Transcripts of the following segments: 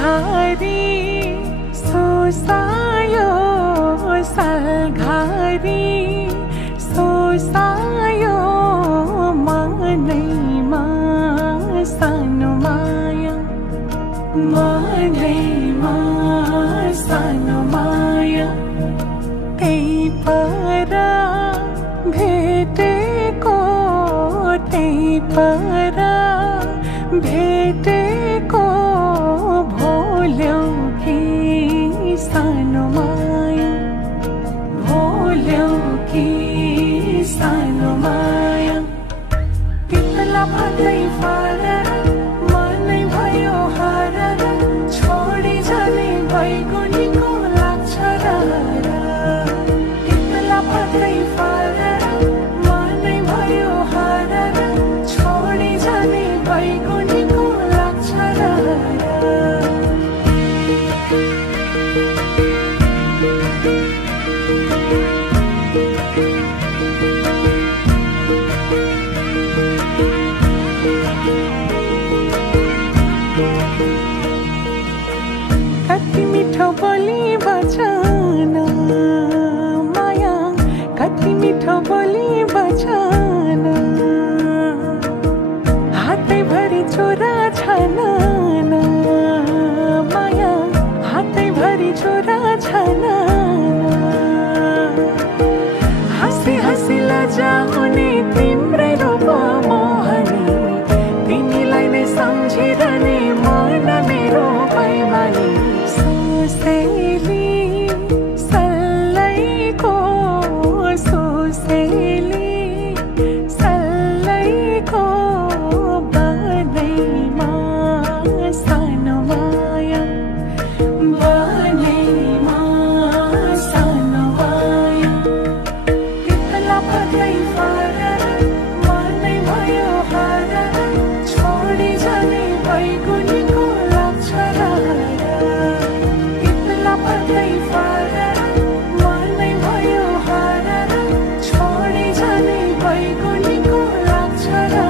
घरी सोसायो सालघरी सोसायो मनैमा सानो माया मनैमा सानो माया त्यही पर भेटेको त्यही पर भेटेको भोल्यौ कि सानो माया भोल्यौ कि सानो माया तितला भन्दै फरर मनै भयो हरर छोडी जाने भइगो निको लाग्छ र तितला भन्दै फरर मनै भयो हरर छोडी जाने भइगो निको लाग्छ र कति मिठो बोली बचन माया कति मिठो बोली बचन हातै भरि छोरा छन् माया हातै भरि छोरा छन् हाँसी हाँसी लजाउने तिम्रै रूप मोहनी तिमीलाई नै सम्झिरहने मन मेरो बैमानी सोसेली सल्लैको सोसेली सल्लैको बनैमा सानो माया बनैमा सानो माया तितला भन्दै फरर मनै भयो हरर छोडी जाने भइगो निको लाग्छ र तितला भन्दै फरर मनै भयो हरर छोडी जाने भइगो निको लाग्छ र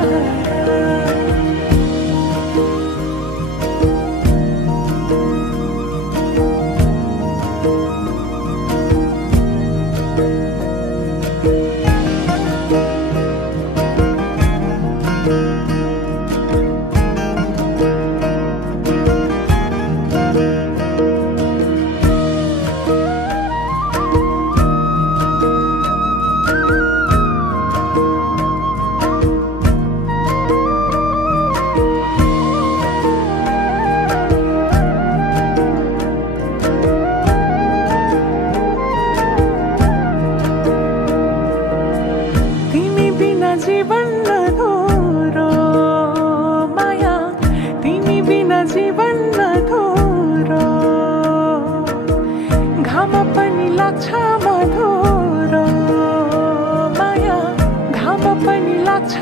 जीवन अधूरो माया तिमी बिना जीवन अधूरो घाम पनि लाग्छ मधुरो माया घाम पनि लाग्छ